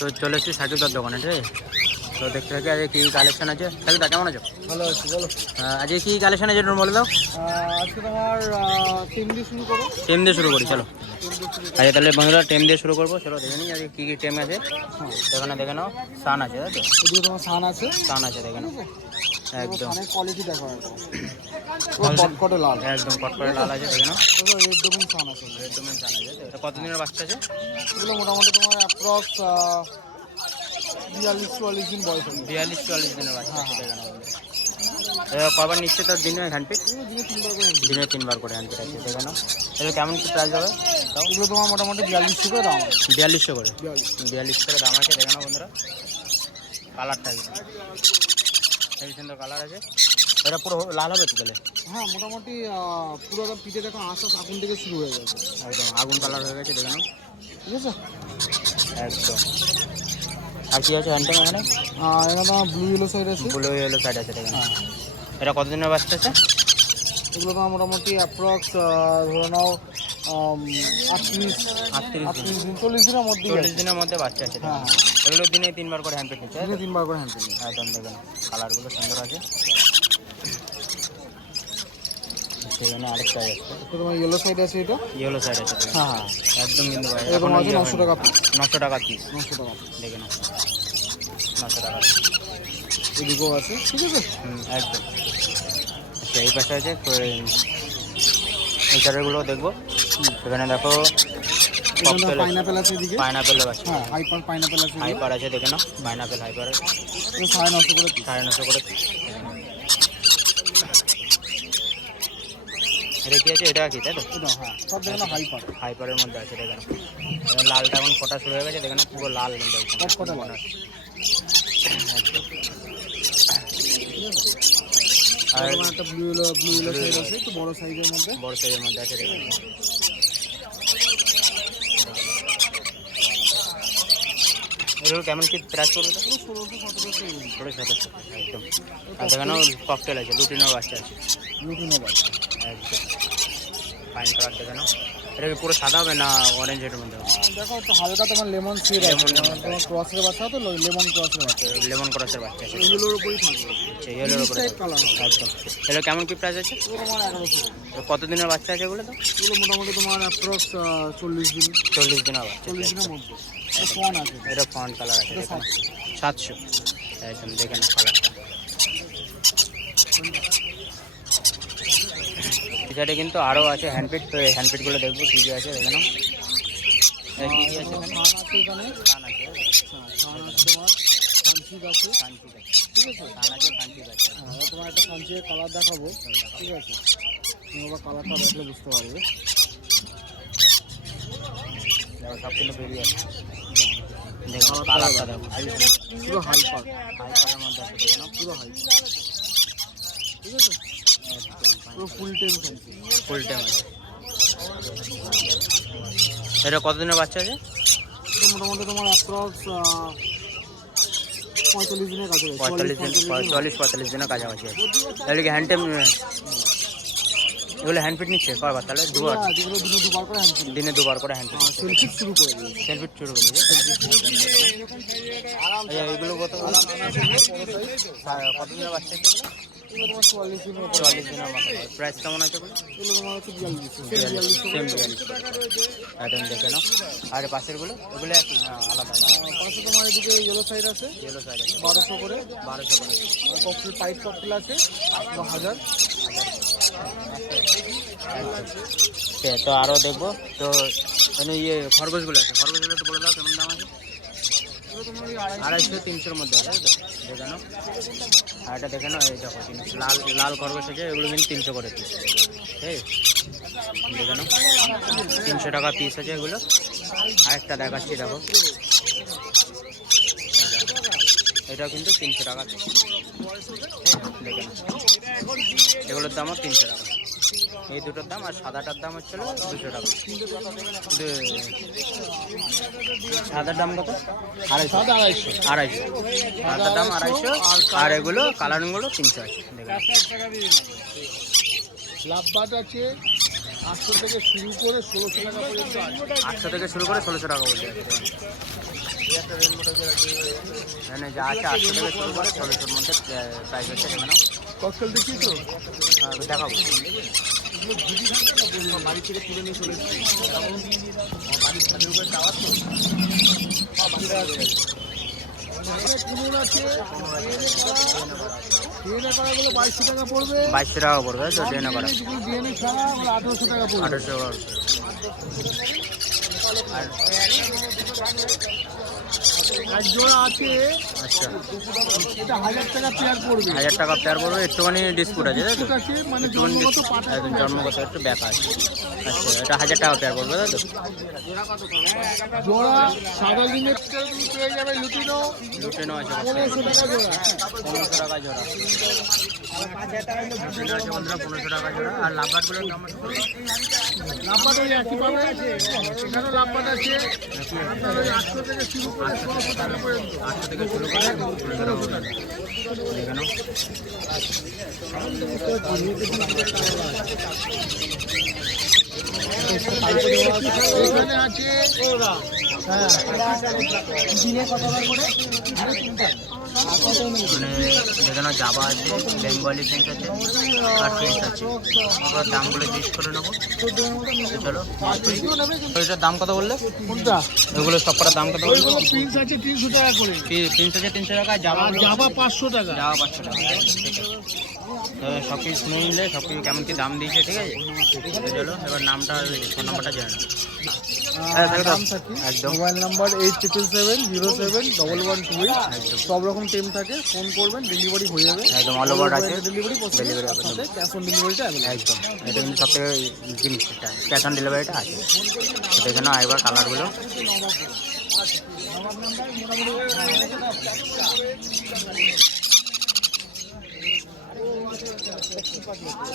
তো চলে এসেছি সাকিবদার দোকানে ঠিক আছে? তো দেখতে থাকি আজকে কী কালেকশন আছে? সাকিবদা কেমন আছো? ভালো আছি বলো। আজকে কী কালেকশন আছে একটু বলে দাও। আজকে তোমার টিম দিয়ে শুরু করো। টেম দিয়ে শুরু করি চলো। আজকে তাহলে বন্ধুরা টেম দিয়ে শুরু করব। চলো দেখে নিই আজকে কী কী টেম আছে। হ্যাঁ সেখানে দেখে নাও সান আছে তাই তো? এদিকে তোমার সান আছে? সান আছে দেখে নাও। একদম। কোয়ালিটি দেখো কটকটে লাল। একদম কটকরে লাল আছে দেখে নাও। দেখো রেড ডোমিন সান আছে। একদমই সান আছে এটা কতদিনের বাচ্চা আছে? এগুলো মোটামুটি তোমার অ্যাপ্রক্স বিয়াল্লিশ চুয়াল্লিশ দিন বয়স বিয়াল্লিশ চুয়াল্লিশ দিনের বাচ্চা হ্যাঁ, দেখে নাও। এটা কবার নিচ্ছে তোর দিনে হ্যান্ডপিক এগুলো দিনে তিনবার করে করে হ্যান্ডপিক আছে নাও এটা কেমন কি প্রাইস হবে? এগুলো তোমার মোটামুটি বিয়াল্লিশ করে দাম আছে বিয়াল্লিশশো করে? বিয়াল্লিশ। বিয়াল্লিশ করে দাম আছে দেখে নাও বন্ধুরা। কালারটা হেবি সুন্দর কালার আছে। এটা পুরো লাল হবে তো তাহলে? হ্যাঁ মোটামুটি পুরো একদম পিঠে দেখো আস্তে আগুন থেকে শুরু হয়ে গেছে। একদম আগুন কালার হয়ে গেছে দেখে ঠিক আছে? একদম। আর কি আছে হ্যান্ডটেম এখানে? এখানে ব্লু ইয়েলো সাইড আছে। ব্লু ইয়েলো সাইড আছে দেখে নাও। হ্যাঁ। এটা কতদিনের বাচ্চা আছে? এগুলো তো মোটামুটি অ্যাপ্রক্স ধরে নাও আটত্রিশ আটত্রিশ দিন। আটত্রিশ চল্লিশ দিনের মধ্যে চল্লিশ দিনের মধ্যে বাচ্চা আছে হ্যাঁ। এগুলো দিনে তিনবার করে হ্যান্ডপিক নিচ্ছে দিনে তিনবার করে হ্যান্ড দেখেন কালারগুলো সুন্দর আছে। সেখানে আরেকটা আছে। তোমার ইয়েলো সাইড আছে এটা? ইয়েলো সাইড আছে হ্যাঁ হ্যাঁ। একদম কিন্তু আছে নশো টাকা পিস নশো টাকা পিস নশো টাকা দেখে নাও। নশো টাকা এদিকেও আছে ঠিক আছে? হুম একদম। আচ্ছা এই পাশে আছে এই- এই দেখব। এখানে দেখো পাইনাপেল আছে এদিকে। হ্যাঁ হাইপার পাইনাপেল আছে হাইপার আছে দেখে নাও। পাইনাপেল হাইপার এটা সাড়ে নশো করে সাড়ে নশো করে এটা কি আছে? এটা কি তাই তো? হ্যাঁ সব দেখো হাইপার হাইপারের মধ্যে আছে দেখে নাও। লালটা এখন ফোটা শুরু হয়ে গেছে দেখে নাও পুরো লাল কিন্তু। আর একটা ব্লু ইয়েলো ব্লু সাইড আছে একটু বড় সাইজের মধ্যে। বড় সাইজের মধ্যে আছে। এগুলো কেমন কি প্রাইস তো ষোলো টু সতেরো ছোটো ছোটো একদম। আর দেখে নাও ককটেল আছে লুটিনোর বাচ্চা আছে। রুটিনও বাচ্চা একদম। ফাইন কালার দেখে নাও এটা কি পুরো সাদা হবে না অরেঞ্জের মধ্যে হবে? দেখো একটু হালকা তোমার লেমন lemon। তোমার ক্রসের বাচ্চা তো লেমন ক্রসের বাচ্চা। লেমন ক্রসের বাচ্চা এগুলোর উপরই থাকবে। আচ্ছা ইয়েলোর উপরে একদম। এগুলো কেমন কি প্রাইস আছে? এগুলো তোমার এগারোশো তো কতদিনের বাচ্চা আছে এগুলো তো? এগুলো মোটামুটি তোমার অ্যাপ্রক্স চল্লিশ দিন চল্লিশ দিনের বাচ্চা চল্লিশ দিনের মধ্যে। ফোন আছে। এটা ফন্ট কালার আছে সাতশো। একদম দেখেন কালারটা এছাড়া কিন্তু আরও আছে হ্যান্ডপিট তো এই হ্যান্ডপিটগুলো দেখব কী কী আছে দেখে নাও। কী কী আছে এখানে? ফান আছে এখানে কান আছে ফান আছে তোমার আছে কাঞ্চি ঠিক আছে? কান আছে? কাঞ্চি আছে হ্যাঁ তোমার একটা সানসিদের কালার দেখাবো। ঠিক আছে? তুমি আবার কালারটা দেখলে বুঝতে পারবে। বেরিয়ে আছে কালারটা দেখো পুরো হাই মধ্যে আছে ঠিক আছে? পুরো ফুল সানসিদ ফুল টাইম আছে। এটা কতদিনের বাচ্চা আছে? মোটামুটি তোমার অ্যাপ্রক্স পঁয়তাল্লিশ দিনের কাছে পঁয়তাল্লিশ দিন চল্লিশ পঁয়তাল্লিশ দিনের কাছাকাছি আছে তাহলে কি হ্যান্ড টাইম এগুলো হ্যান্ড ফিট নিচ্ছে কয়বার তাহলে দুবার দিনে দুবার করে হ্যান্ড দিনে দুবার করে হ্যান্ড ফিট সেলফি শুরু করে সেলফি শুরু করে আচ্ছা এগুলো কত কতদিনের বাচ্চা চুয়াল্লিশ দিনের উপরে চুয়াল্লিশ দিনের মতো প্রাইস কেমন আছে এগুলো এগুলো তোমার হচ্ছে বিয়াল্লিশ সেম বিয়াল্লিশ সেম দেখে নাও আর পাশেরগুলো এগুলো একই আলাদা এদিকে ইয়েলো সাইড আছে। ইয়েলো সাইজ আছে। বারোশো করে। বারোশো করে। ককটেল পাইপ ককটেল আছে। হাজার। ঠিক তো আরও দেখব। তো মানে ইয়ে খরগোশগুলো আছে। খরগোশগুলো তো বলে দাও কেমন দাম আছে? আড়াইশো তিনশোর মধ্যে আছে তাই তো দেখে আর এটা দেখে নাও এই দেখো তিনশো। লাল লাল খরগোশ আছে এগুলো কিন্তু তিনশো করে পিস ঠিক আছে? দেখে নাও তিনশো টাকা পিস আছে এগুলো। আরেকটা দেখাচ্ছি দেখো। এটাও কিন্তু তিনশো টাকা এগুলোর দামও তিনশো টাকা। এই দুটোর দাম আর সাদাটার দাম হচ্ছে দুশো টাকা। সাদার দাম কত? আড়াইশো। আড়াইশো। আড়াইশো সাদার দাম আড়াইশো। আর এগুলো কালারিংগুলো তিনশো আছে। আছে আটশো থেকে শুরু করে ষোলোশো টাকা পর্যন্ত আটশো থেকে শুরু করে ষোলোশো টাকা বলতে এখানে যা আছে আটশো থেকে শুরু করে ষোলোশোর মধ্যে প্রাইস হচ্ছে এখানে কক্সেল দেখি তো। দেখাবো বাড়ি থেকে তুলে নিয়ে চলে এসেছি কুনুর আছে ডিএনএ করাগুলো বাইশশো টাকা পড়বে বাইশশো টাকা পড়বে তো করা আঠারোশো টাকা পড়বে। আঠারোশো আর এক জোড়া আছে। আচ্ছা। এটা হাজার টাকা পেয়ার পড়বে। হাজার টাকা পেয়ার পড়বে একটুখানি ডিসপুট আছে তাই তো মানে জন্মগত একদম জন্মগত একটু ব্যাকা আছে। আচ্ছা এটা হাজার টাকা পেয়ার পড়বে তাই তো? জোড়া সাদা দিনের পেয়ে যাবে লুটিনো। লুটেনো আছে পনেরোশো টাকা। জোড়া পনেরোশো টাকা জোড়া। লুটেনো আছে বন্ধুরা পনেরোশো টাকা জোড়া। আর লাভবারগুলোর দাম আছে কত? লাম্বাটা ওই একই পাবে এখানেও লাম্বাট আছে। আপনার ওই আটশো থেকে শুরু করে পর্যন্ত থেকে শুরু করে মানে যেখানে জাবা আছে বেঙ্গলি ফ্রেন্স আছে আর ফ্রেন্স আছে। ওগুলোর দামগুলো জিজ্ঞেস করে নেব। চলো এটার দাম কত বললে? কোনটা? ওগুলো সব কটার দাম কত বললে? তিনশো প্রিন্স আছে তিনশো টাকা করে। তিনশো আছে তিনশো টাকা জাবা যাবা জাবা পাঁচশো টাকা। যাওয়া পাঁচশো টাকা। সব কিছু শুনে নিলে সব কিছু কেমন কি দাম দিয়েছে ঠিক আছে? চলো এবার নামটা ফোন নাম্বারটা জেনে হ্যাঁ, একদম। Mobile number eight triple seven zero seven double one two eight সব রকম টেম থাকে ফোন করবেন ডেলিভারি হয়ে যাবে। একদম all over আছে। ডেলিভারি পসিবল ক্যাশ অন ডেলিভারিটা একদম। এটা কিন্তু সব থেকে জিনিসটা। ক্যাশ অন ডেলিভারিটা আছে। দেখে নাও একবার কালারগুলো 신발이